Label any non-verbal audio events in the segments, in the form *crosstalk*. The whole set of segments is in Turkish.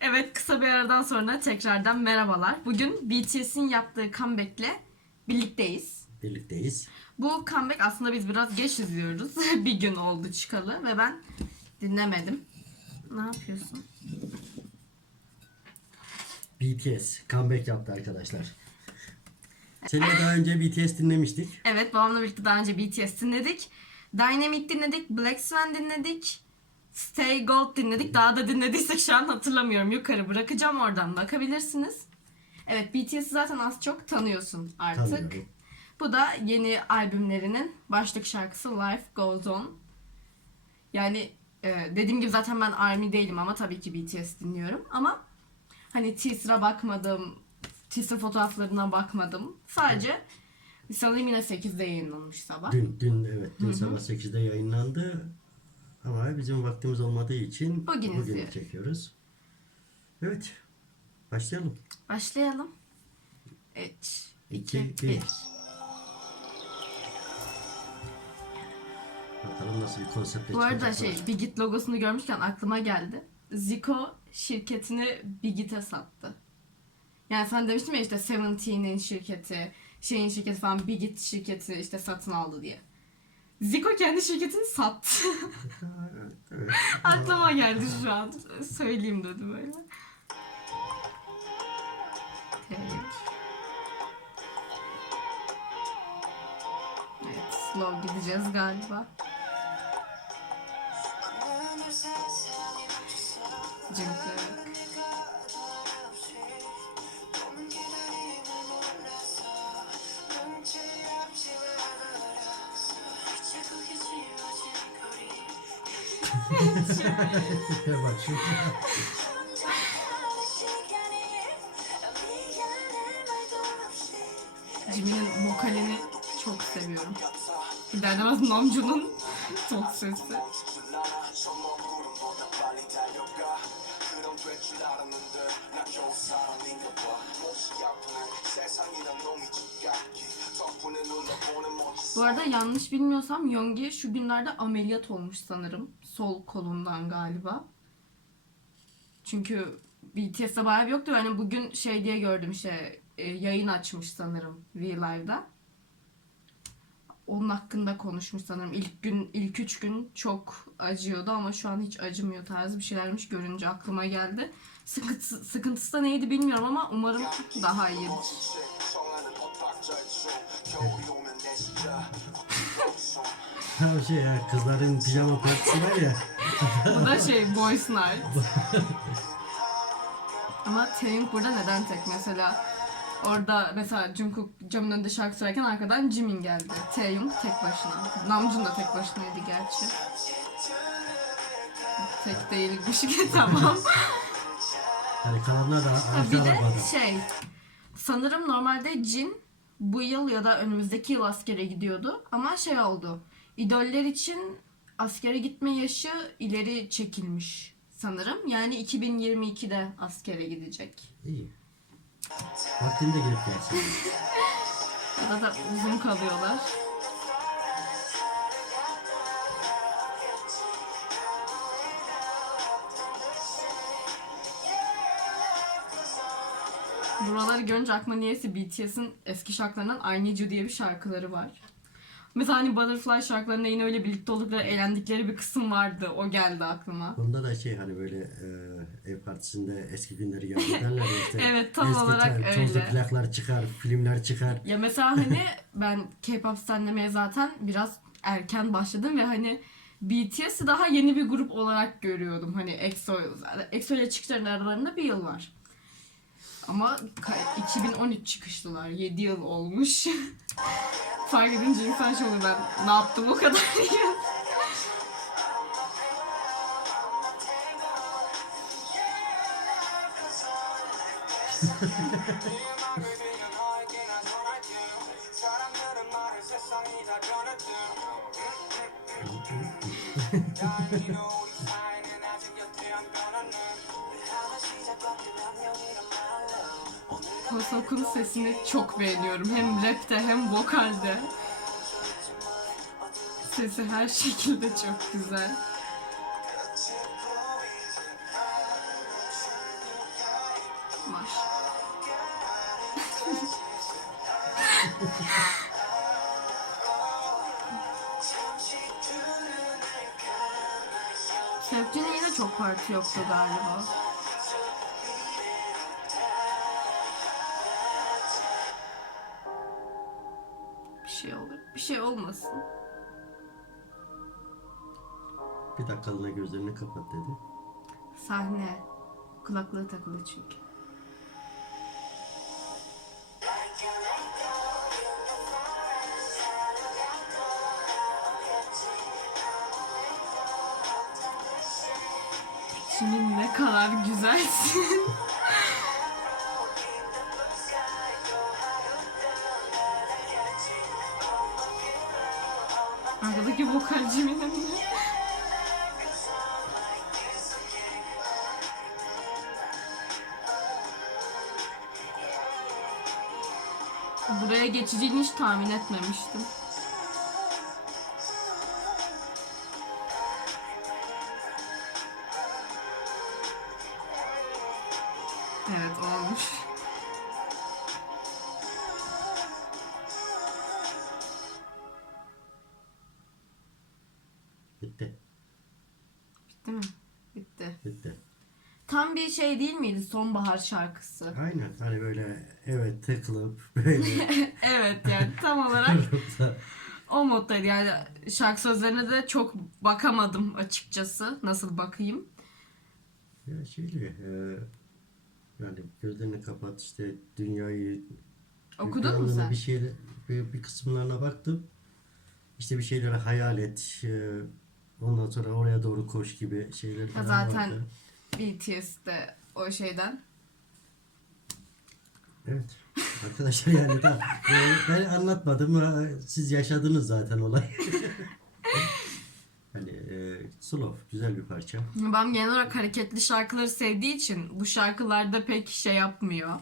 Evet kısa bir aradan sonra tekrardan merhabalar. Bugün BTS'in yaptığı comeback'le birlikteyiz. Birlikteyiz. Bu comeback aslında biz biraz geç izliyoruz. *laughs* bir gün oldu çıkalı ve ben dinlemedim. Ne yapıyorsun? BTS comeback yaptı arkadaşlar. Seninle daha önce BTS dinlemiştik. Evet babamla birlikte daha önce BTS dinledik. Dynamite dinledik, Black Swan dinledik. Stay Gold dinledik. Daha da dinlediysek şu an hatırlamıyorum. Yukarı bırakacağım oradan bakabilirsiniz. Evet BTS'i zaten az çok tanıyorsun artık. Tanıyorum. Bu da yeni albümlerinin başlık şarkısı Life Goes On. Yani e, dediğim gibi zaten ben ARMY değilim ama tabii ki BTS dinliyorum. Ama hani teaser'a bakmadım, teaser fotoğraflarına bakmadım. Sadece sanırım yine 8'de yayınlanmış sabah. Dün, dün evet dün sabah 8'de yayınlandı. Ama bizim vaktimiz olmadığı için Bugün bugün çekiyoruz. Evet. Başlayalım. Başlayalım. 3, 2, İki, 1. bir. Bakalım nasıl bir konseptle Bu arada şey Bigit logosunu görmüşken aklıma geldi. Zico şirketini Bigit'e sattı. Yani sen demiştin ya işte Seventeen'in şirketi, şeyin şirketi falan Bigit şirketi işte satın aldı diye. Zico kendi şirketini sattı. Aklıma geldi şu an. Söyleyeyim dedim öyle. Evet. Evet, slow gideceğiz galiba. Cıngık. Bak şu. Jimin'in vokalini çok seviyorum. Gider demez Namjoon'un tok sesi. Bu arada yanlış bilmiyorsam Yongi şu günlerde ameliyat olmuş sanırım. Sol kolundan galiba. Çünkü BTS'de bayağı yoktu. Yani bugün şey diye gördüm işte e, yayın açmış sanırım V-Live'da. Onun hakkında konuşmuş sanırım. İlk gün, ilk üç gün çok acıyordu ama şu an hiç acımıyor tarzı bir şeylermiş görünce aklıma geldi. Sıkıntısı, sıkıntısı da neydi bilmiyorum ama umarım daha iyidir. Ha şey ya kızların pijama partisi var ya. Bu da şey Boys Night. Ama Taeyong burada neden tek mesela? Orada mesela Jungkook camın önünde şarkı söylerken arkadan Jimin geldi. Taeyong tek başına. Namjoon da tek başınaydı gerçi. Tek değilmiş ki *laughs* tamam. Hani kalanlar da bir de şey sanırım normalde Jin bu yıl ya da önümüzdeki yıl askere gidiyordu ama şey oldu. İdoller için askere gitme yaşı ileri çekilmiş sanırım. Yani 2022'de askere gidecek. İyi. Vaktinde gelip gelsin. *laughs* Ya da uzun kalıyorlar. Buraları görünce aklıma niyeyse BTS'in eski şarkılarından I Need You diye bir şarkıları var. Mesela hani Butterfly şarkılarında yine öyle birlikte oldukları, eğlendikleri bir kısım vardı. O geldi aklıma. Bunda da şey hani böyle e, ev partisinde eski günleri yad ederler ya işte. *laughs* Evet, tam eski olarak te- Tozlu öyle. plaklar çıkar, filmler çıkar. Ya mesela hani *laughs* ben K-pop dinlemeye zaten biraz erken başladım ve hani BTS'i daha yeni bir grup olarak görüyordum. Hani EXO, EXO ile çıkışlarının aralarında bir yıl var. Ama ka- 2013 çıkışlılar. 7 yıl olmuş. *laughs* Fark edince insan şey oluyor ben ne yaptım o kadar *laughs* yıl. *laughs* Kosok'un sesini çok beğeniyorum. Hem rapte hem vokalde. Sesi her şekilde çok güzel. Maş. Sevginin yine çok parti yoktu galiba. Bir şey olur. Bir şey olmasın. Bir dakikalığına gözlerini kapat dedi. Sahne. Kulaklığı takılı çünkü. Şimdi ne kadar güzelsin. *laughs* Arkadaki vokalci mi? Buraya geçeceğini hiç tahmin etmemiştim. Evet olmuş. Bitti. Bitti mi? Bitti. Bitti. Tam bir şey değil miydi sonbahar şarkısı? Aynen. Hani böyle evet tıkılıp *laughs* böyle evet yani tam olarak o moddaydı. Yani şarkı sözlerine de çok bakamadım açıkçası. Nasıl bakayım? ya şeyli e, yani gözlerini kapat işte dünyayı Okudun mu sen? Bir şeyle bir, bir kısımlarına baktım. İşte bir şeyleri hayal et. e, ondan sonra oraya doğru koş gibi şeyler falan zaten- vardı. BTS'de o şeyden. Evet. Arkadaşlar yani *laughs* tam, yani ben anlatmadım. ha, Siz yaşadınız zaten olay. *laughs* hani e, slow güzel bir parça. Ben genel olarak hareketli şarkıları sevdiği için bu şarkılarda pek şey yapmıyor.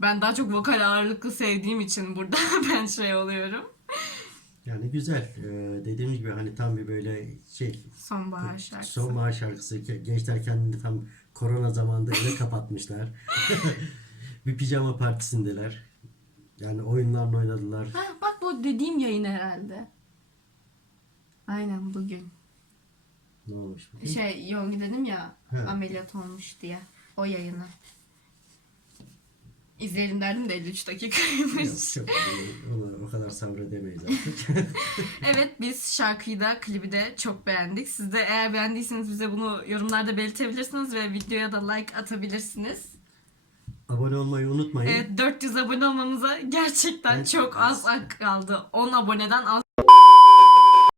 Ben daha çok vokal ağırlıklı sevdiğim için burada *laughs* ben şey oluyorum. Yani güzel. E, dediğimiz gibi hani tam bir böyle şey Sonbahar şarkısı. sonbahar şarkısı. Ge- Gençler kendini tam korona zamanında eve *laughs* kapatmışlar. *laughs* bir pijama partisindeler. Yani oyunlarla oynadılar. Ha, bak bu dediğim yayın herhalde. Aynen bugün. Ne olmuş? bugün? Şey Yongi dedim ya He. ameliyat olmuş diye. O yayını. İzleyelim derdim de 53 Yok, dakikaymış. çok, ona o kadar sabredemeyiz artık. *laughs* Evet biz şarkıyı da klibi de çok beğendik. Siz de eğer beğendiyseniz bize bunu yorumlarda belirtebilirsiniz ve videoya da like atabilirsiniz. Abone olmayı unutmayın. Evet 400 abone olmamıza gerçekten Evet, çok az. az kaldı. 10 aboneden az